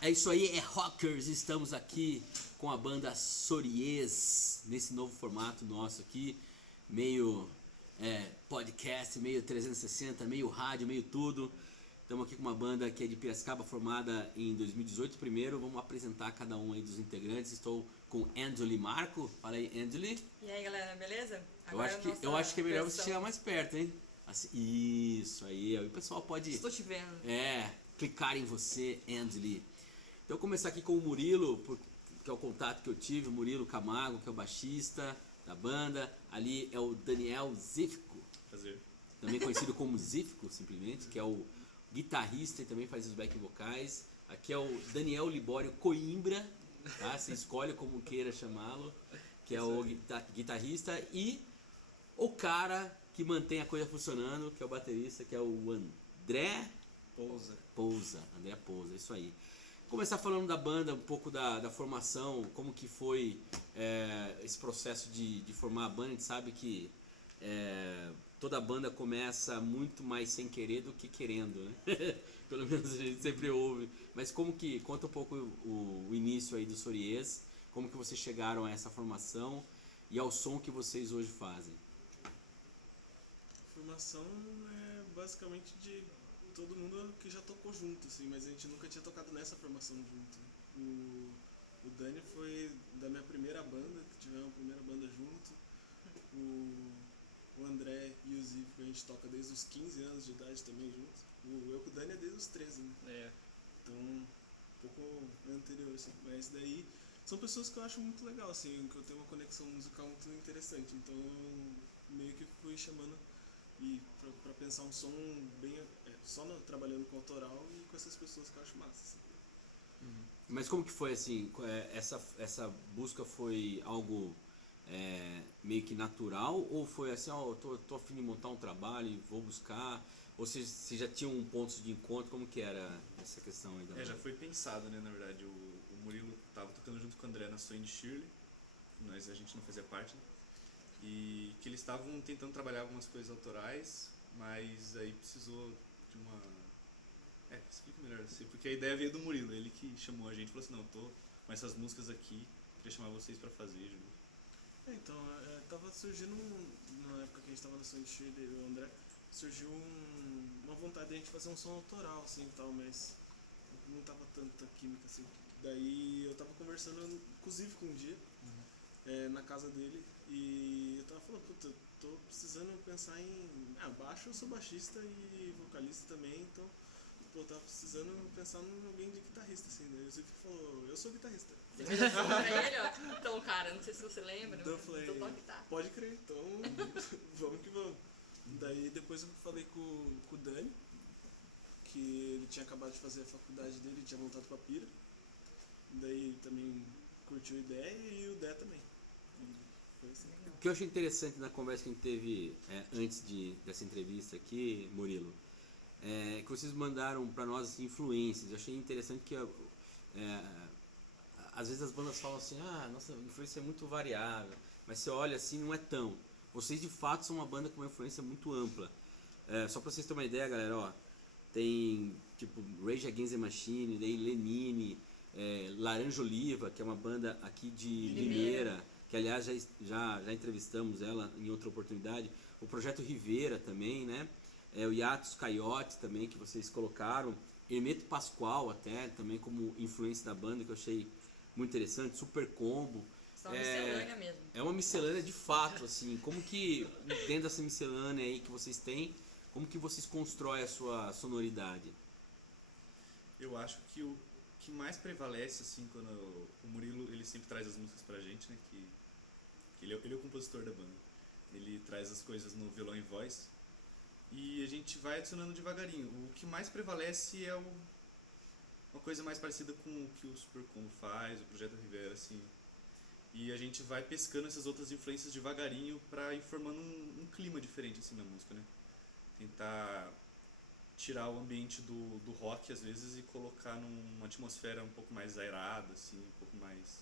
É isso aí, é Rockers, estamos aqui com a banda Soriez, nesse novo formato nosso aqui, meio podcast, meio 360, meio rádio, meio tudo. Estamos aqui com uma banda que é de Piracicaba, formada em 2018 primeiro. Vamos apresentar cada um aí dos integrantes. Estou com Angeli Marco. Fala aí, Angeli. E aí, galera, beleza? Eu acho que é melhor você chegar mais perto, hein? Assim, isso aí, o pessoal pode... Estou te vendo. Clicar em você, Angeli. Então, eu vou começar aqui com o Murilo, que é o contato que eu tive. O Murilo Camargo, que é o baixista da banda. Ali é o Daniel Zifco. Prazer. Também conhecido como Zifco, simplesmente, que é o guitarrista e também faz os back vocais. Aqui é o Daniel Libório Coimbra, tá? Você escolhe como queira chamá-lo, que é o guitarrista, e o cara que mantém a coisa funcionando, que é o baterista, que é o André Pousa, isso aí. Vou começar falando da banda, um pouco da formação, como que foi esse processo de formar a banda. A gente sabe que toda banda começa muito mais sem querer do que querendo, né? Pelo menos a gente sempre ouve. Mas conta um pouco o início aí do Soriez, como que vocês chegaram a essa formação e ao som que vocês hoje fazem. A formação é basicamente de todo mundo que já tocou junto, assim, mas a gente nunca tinha tocado nessa formação junto. O Dani foi da minha primeira banda, que tivemos a primeira banda junto. O André e o Zico a gente toca desde os 15 anos de idade também juntos. Eu com o Dani é desde os 13, né? Então, um pouco anterior, assim. Mas daí são pessoas que eu acho muito legal, assim, que eu tenho uma conexão musical muito interessante. Então, meio que fui chamando pra pensar um som bem só trabalhando com autoral e com essas pessoas que eu acho massa, assim. Mas como que foi assim, essa busca foi algo meio que natural, ou foi assim, tô a fim de montar um trabalho e vou buscar, ou se já tinha um ponto de encontro, como que era essa questão aí da banda? Já foi pensado, né, na verdade. O Murilo tava tocando junto com o André na Swing Shirley, a gente não fazia parte, né? E que eles estavam tentando trabalhar algumas coisas autorais, mas aí precisou de uma... explica melhor assim, porque a ideia veio do Murilo, ele que chamou a gente e falou assim, não, eu tô com essas músicas aqui, queria chamar vocês pra fazer junto. Então, tava surgindo, na época que a gente tava na Swing Shirley e o André, surgiu uma vontade de a gente fazer um som autoral, assim, e tal, mas não tava tanta química, assim. Daí eu tava conversando com o Zico um dia, na casa dele, e eu tava falando, puta, tô precisando pensar em... baixo, eu sou baixista e vocalista também, então... eu tava precisando pensar em alguém de guitarrista, assim, né? O Zico falou, eu sou guitarrista. Você fez assim pra ele, ó. Então, cara, não sei se você lembra, Então eu falei, então toca guitarra. pode crer, então vamos que vamos. Daí depois eu falei com o Dani, que ele tinha acabado de fazer a faculdade dele, tinha montado com a Pira. Daí também curtiu a ideia e o Dé também. Foi assim. O que eu achei interessante na conversa que a gente teve antes dessa entrevista aqui, Murilo, que vocês mandaram para nós assim, influências. Eu achei interessante que às vezes as bandas falam assim, nossa influência é muito variável, mas você olha assim, não é tão. Vocês de fato são uma banda com uma influência muito ampla. Só para vocês terem uma ideia, galera, ó, tem tipo Rage Against the Machine, daí Lenine, Laranja Oliva, que é uma banda aqui de Limeira, que aliás já entrevistamos ela em outra oportunidade. O Projeto Rivera também, né? O Yatos Coyote também, que vocês colocaram. Hermeto Pascoal até, também como influência da banda, que eu achei muito interessante. Super Combo. Isso é uma miscelânea mesmo. É uma miscelânea de fato, assim. Como que, dentro dessa miscelânea aí que vocês têm, como que vocês constroem a sua sonoridade? Eu acho que o que mais prevalece, assim, quando o Murilo, ele sempre traz as músicas pra gente, né, que ele é o compositor da banda. Ele traz as coisas no violão e voz, e a gente vai adicionando devagarinho. O que mais prevalece é uma coisa mais parecida com o que o Super Combo faz, o Projeto Rivera, assim. E a gente vai pescando essas outras influências devagarinho pra ir formando um clima diferente, assim, na música, né? Tentar tirar o ambiente do rock, às vezes, e colocar numa atmosfera um pouco mais airada, assim, um pouco mais...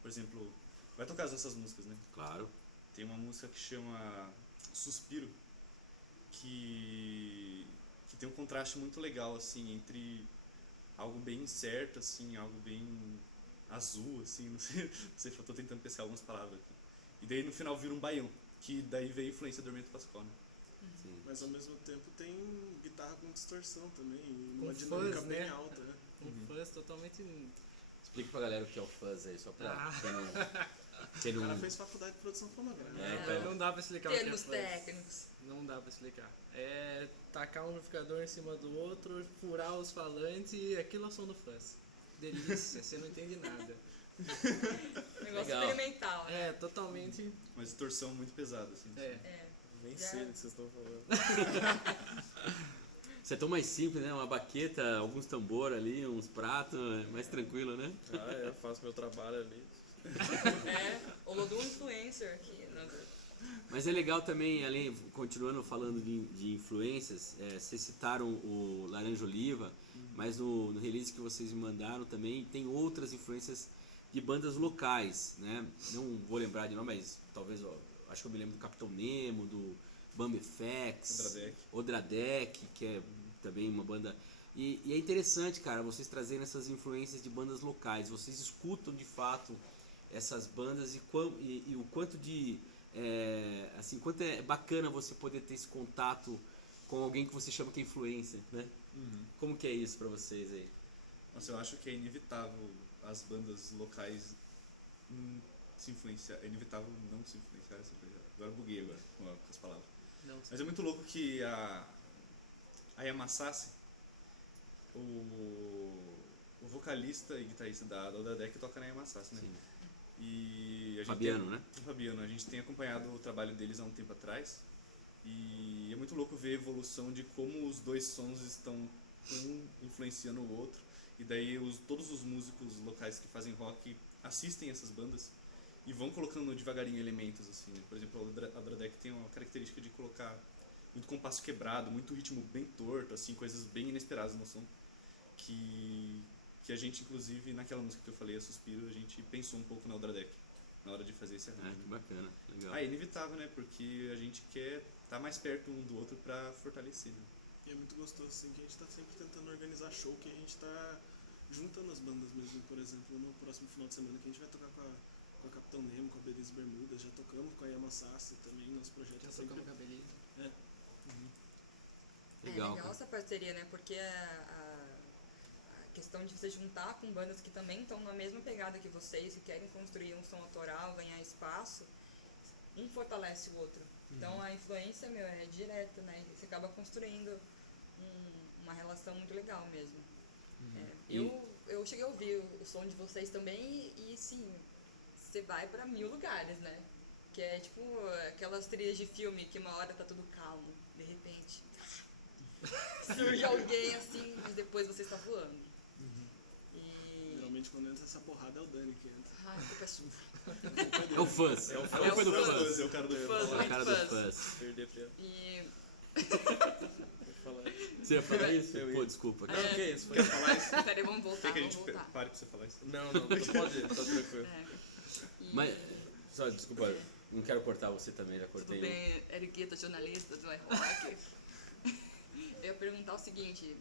Por exemplo, vai tocar essas músicas, né? Claro. Tem uma música que chama Suspiro, que tem um contraste muito legal, assim, entre algo bem incerto, assim, algo bem azul, assim, não sei, eu tô tentando pensar algumas palavras aqui. E daí no final vira um baião, que daí veio a influência do Hermeto Pascoal, né? Sim. Mas ao mesmo tempo tem guitarra com distorção também, e Com uma dinâmica fuzz, bem né? alta, né? Um fuzz totalmente... Explica pra galera o que é o fuzz aí, só pra quem O não... cara fez faculdade de produção fonográfica. então. Não dá pra explicar o que é Termos fuzz. técnicos. Não dá pra explicar. É tacar um amplificador em cima do outro, furar os falantes e aquilo é o som do fuzz. Delícia, você não entende nada. Negócio Legal. experimental, né? É, totalmente... Uma distorção muito pesada, assim. É. É. Nem Já- sei do que vocês estão falando. Você é tão mais simples, né? Uma baqueta, alguns tambor ali, uns pratos, é mais tranquilo, né? Eu faço meu trabalho ali. O Lodum influencer aqui. Mas é legal também, além, continuando falando de influências, vocês citaram o Laranja Oliva, mas no release que vocês me mandaram também tem outras influências de bandas locais, né? Não vou lembrar de nome, mas talvez, acho que eu me lembro do Capitão Nemo, do Bamba FX, Odradek, que é também uma banda... E é interessante, cara, vocês trazerem essas influências de bandas locais, vocês escutam de fato essas bandas e o quanto de... assim, quanto é bacana você poder ter esse contato com alguém que você chama que é influência, né? Como que é isso pra vocês aí? Nossa, eu acho que é inevitável as bandas locais se influenciar. É inevitável não se influenciar. Agora eu buguei agora com as palavras. Não, Mas é muito louco que a Yamassassi, o vocalista e guitarrista da Odradek toca na Yamassassi, né? Sim. E a gente Fabiano, né? O Fabiano, a gente tem acompanhado o trabalho deles há um tempo atrás e é muito louco ver a evolução de como os dois sons estão um influenciando o outro e daí todos os músicos locais que fazem rock assistem essas bandas e vão colocando devagarinho elementos assim, né? Por exemplo, a Odradek tem uma característica de colocar muito compasso quebrado, muito ritmo bem torto, assim, coisas bem inesperadas no som que a gente, inclusive, naquela música que eu falei, a Suspiro, a gente pensou um pouco na Odradek, na hora de fazer esse arranjo. Que bacana, legal. É inevitável, né? Porque a gente quer estar mais perto um do outro pra fortalecer, né? E é muito gostoso, assim, que a gente tá sempre tentando organizar show, que a gente tá juntando as bandas mesmo. Por exemplo, no próximo final de semana que a gente vai tocar com a Capitão Nemo, com a Belize Bermuda, já tocamos com a Yamassassi também, nosso projeto Já é sempre... tocamos cabelinho. Legal, legal cara. essa parceria, né? Porque a questão de você juntar com bandas que também estão na mesma pegada que vocês, que querem construir um som autoral, ganhar espaço, um fortalece o outro. Então a influência, é direta, né? Você acaba construindo uma relação muito legal mesmo. Eu cheguei a ouvir o som de vocês também e sim, você vai pra 1000 lugares, né? Que é tipo aquelas trilhas de filme que uma hora tá tudo calmo, de repente surge alguém assim, mas depois você está voando. E... Geralmente quando entra essa porrada é o Dani que entra. Ai, eu peço... É o fuzz. É o fuzz. do fuzz. É o cara do Fuzz, É a cara do fuzz. fuzz. Perder pra E... Vou falar. Você ia falar isso? Eu ia. Pô, desculpa. Não, que isso? Foi... Quer falar isso? Peraí, vamos voltar, Quer que a vamos gente voltar. pare pra você falar isso? Não, pode ir, tá tranquilo. E... Mas, só, desculpa, não quero cortar você também, já Tudo cortei. bem, Eriqueta, jornalista do iRock. Eu ia perguntar o seguinte,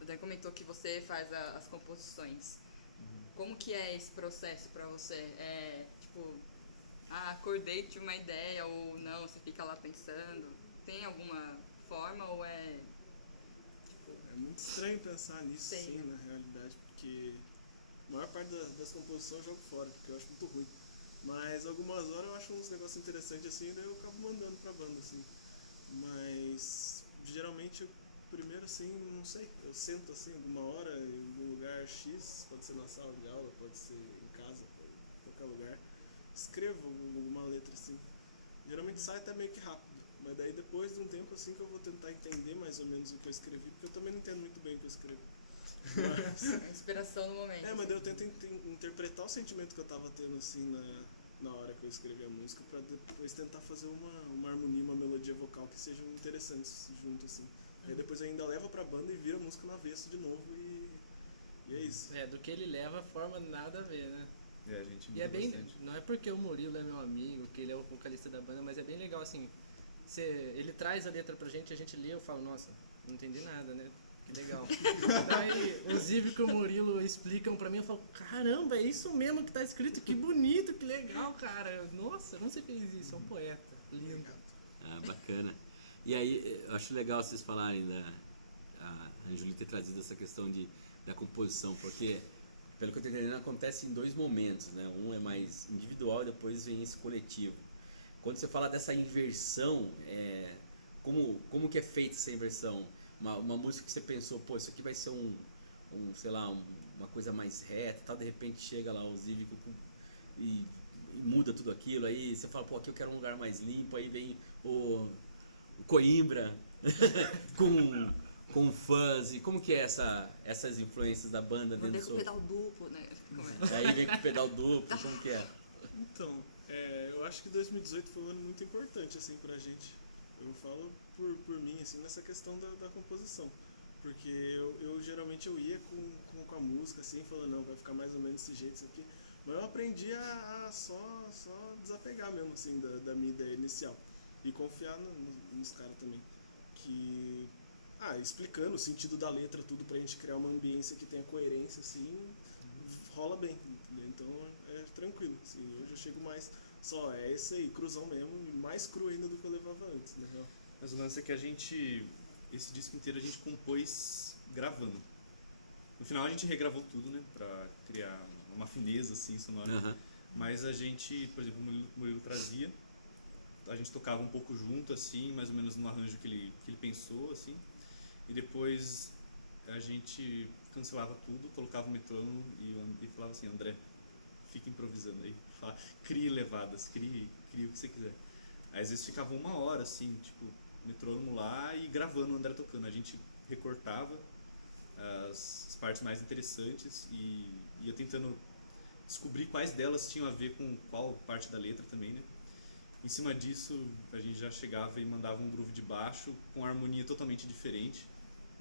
o Dan comentou que você faz as composições. Como que é esse processo pra você? É, tipo, acordei, tive uma ideia, ou não, você fica lá pensando? Tem alguma forma, ou é... É muito estranho pensar nisso, Sei, sim, né? na realidade, porque a maior parte das composições eu jogo fora, porque eu acho muito ruim. Mas algumas horas eu acho uns negócios interessantes assim, e daí eu acabo mandando pra banda, assim. Mas geralmente, primeiro assim, não sei, eu sento assim, alguma hora, em algum lugar X, pode ser na sala de aula, pode ser em casa, pode ser em qualquer lugar, escrevo alguma letra assim. Geralmente sai até meio que rápido, mas daí depois de um tempo assim que eu vou tentar entender mais ou menos o que eu escrevi, porque eu também não entendo muito bem o que eu escrevo. Mas, É inspiração no momento. mas daí eu tento interpretar o sentimento que eu tava tendo assim na hora que eu escrevi a música, pra depois tentar fazer uma harmonia, uma melodia vocal que sejam interessantes junto assim. Aí depois eu ainda levo pra banda e viro a música no avesso de novo e é isso. É, do que ele leva, a forma nada a ver, né? É, a gente E é muda bem, bastante. não é porque o Murilo é meu amigo, que ele é o vocalista da banda, mas é bem legal assim. Ele traz a letra pra gente, a gente lê, eu falo, nossa, não entendi nada, né? Que legal. Daí o Zivico e o Murilo explicam pra mim, eu falo, caramba, é isso mesmo que tá escrito, que bonito, que legal, cara. Nossa, como você fez isso? É um poeta. Lindo. Ah, bacana. E aí, eu acho legal vocês falarem a Anjuli ter trazido essa questão da composição, porque, pelo que eu tô entendendo, acontece em dois momentos, né? Um é mais individual e depois vem esse coletivo. Quando você fala dessa inversão, como que é feita essa inversão? Uma música que você pensou, pô, isso aqui vai ser sei lá, uma coisa mais reta e tal, de repente chega lá o Zivico e muda tudo aquilo, aí você fala, pô, aqui eu quero um lugar mais limpo, aí vem o Coimbra com fãs, e como que é essas influências da banda Vou dentro ter do com o seu... pedal duplo, né? Como é? Aí vem com o pedal duplo, como que é? Então, eu acho que 2018 foi um ano muito importante, assim, pra gente. Eu falo por mim, assim, nessa questão da composição. Porque eu geralmente eu ia com a música, assim, falando, não, vai ficar mais ou menos desse jeito, isso aqui. Mas eu aprendi a só desapegar mesmo, assim, da minha ideia inicial. E confiar nos caras também. Que, explicando o sentido da letra, tudo, pra gente criar uma ambiência que tenha coerência, assim, rola bem, entendeu? Então é tranquilo, assim, eu já chego mais, é esse aí, cruzão mesmo, mais cru ainda do que eu levava antes, na real. Mas o lance é que esse disco inteiro a gente compôs gravando. No final a gente regravou tudo, né, pra criar uma fineza, assim, sonora. Aham. Mas a gente, por exemplo, o Murilo trazia, a gente tocava um pouco junto, assim, mais ou menos no arranjo que ele pensou, assim. E depois a gente cancelava tudo, colocava o metrônomo e falava assim, André, fica improvisando aí, crie levadas, crie o que você quiser. Aí, às vezes ficava 1 hora, assim, tipo, metrônomo lá e gravando o André tocando. A gente recortava as partes mais interessantes e ia tentando descobrir quais delas tinham a ver com qual parte da letra também, né? Em cima disso, a gente já chegava e mandava um groove de baixo com harmonia totalmente diferente,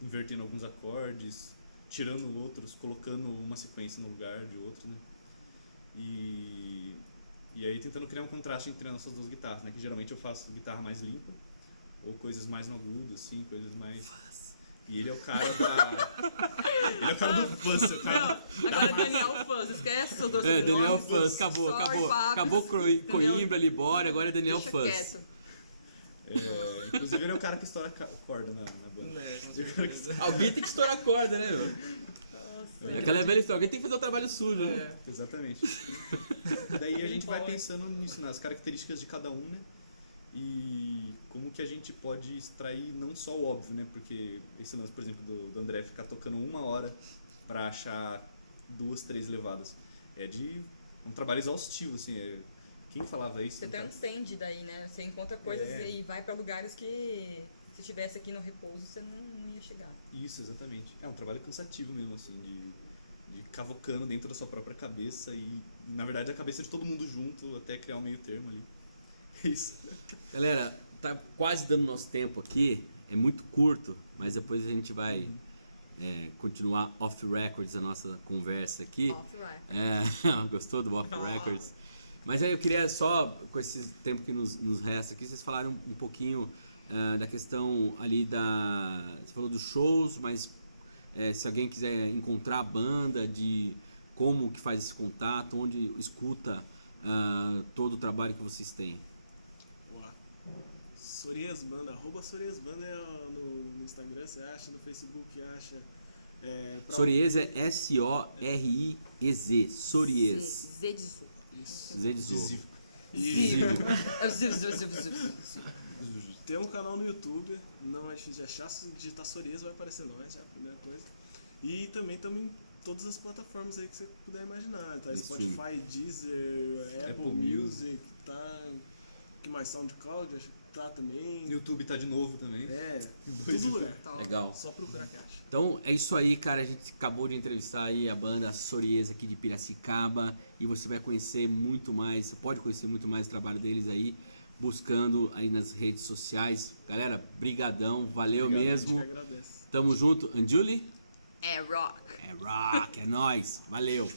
invertendo alguns acordes, tirando outros, colocando uma sequência no lugar de outro, né? E aí tentando criar um contraste entre as nossas duas guitarras, né? Que geralmente eu faço guitarra mais limpa, ou coisas mais no agudo, assim, coisas mais... E ele é o cara ele é o cara do fuzz, o cara Agora Daniel Fãs, esquece seus dois Daniel sobrenomes. Fãs, acabou, Sorry, acabou. Fábio. Acabou Coimbra, Libório, agora é Daniel Deixa Fãs. quieto. inclusive ele é o cara que estoura corda na banda. Com certeza. Alguém tem que estourar a corda, né, meu? Aquela velha história, alguém tem que fazer o trabalho sujo, né? É. Exatamente. Daí a gente vai pensando nisso, nas características de cada um, né? E como que a gente pode extrair não só o óbvio, né? Porque esse lance, por exemplo, do André ficar tocando 1 hora pra achar 2, 3 levadas. É um trabalho exaustivo, assim. Quem falava isso? Você tem um stand daí, né? Você encontra coisas e vai pra lugares que se estivesse aqui no repouso você não ia chegar. Isso, exatamente. É um trabalho cansativo mesmo, assim, de cavocando dentro da sua própria cabeça e, na verdade, a cabeça de todo mundo junto até criar um meio termo ali. É isso. Galera, tá quase dando nosso tempo aqui, é muito curto, mas depois a gente vai continuar off-records a nossa conversa aqui. Off-right. Gostou do off-records? Mas aí eu queria só, com esse tempo que nos resta aqui, vocês falaram um pouquinho da questão ali você falou dos shows, mas se alguém quiser encontrar a banda, de como que faz esse contato, onde escuta todo o trabalho que vocês têm. Soriesbanda, @Soriesbanda no Instagram, você acha, no Facebook acha. Soriez é S-O-R-I-E-Z, Soriez. Z de Sul. Isso. Z de Zô. Tem um canal no YouTube, não é difícil de achar, se digitar Soriez vai aparecer nós, é a primeira coisa. E também estamos em todas as plataformas aí que você puder imaginar, tá? Spotify, Deezer, Apple Music, tá? O que mais? SoundCloud, acho que tá também. YouTube tá de novo também. Tudo lugar. Legal. Só procurar que acha. Então é isso aí, cara. A gente acabou de entrevistar aí a banda Soriez aqui de Piracicaba e você vai conhecer muito mais, você pode conhecer muito mais o trabalho deles aí, buscando aí nas redes sociais. Galera, brigadão, valeu Obrigado, mesmo. A gente que agradece. Tamo junto. Anjuli? É rock. É rock, é nóis. Valeu.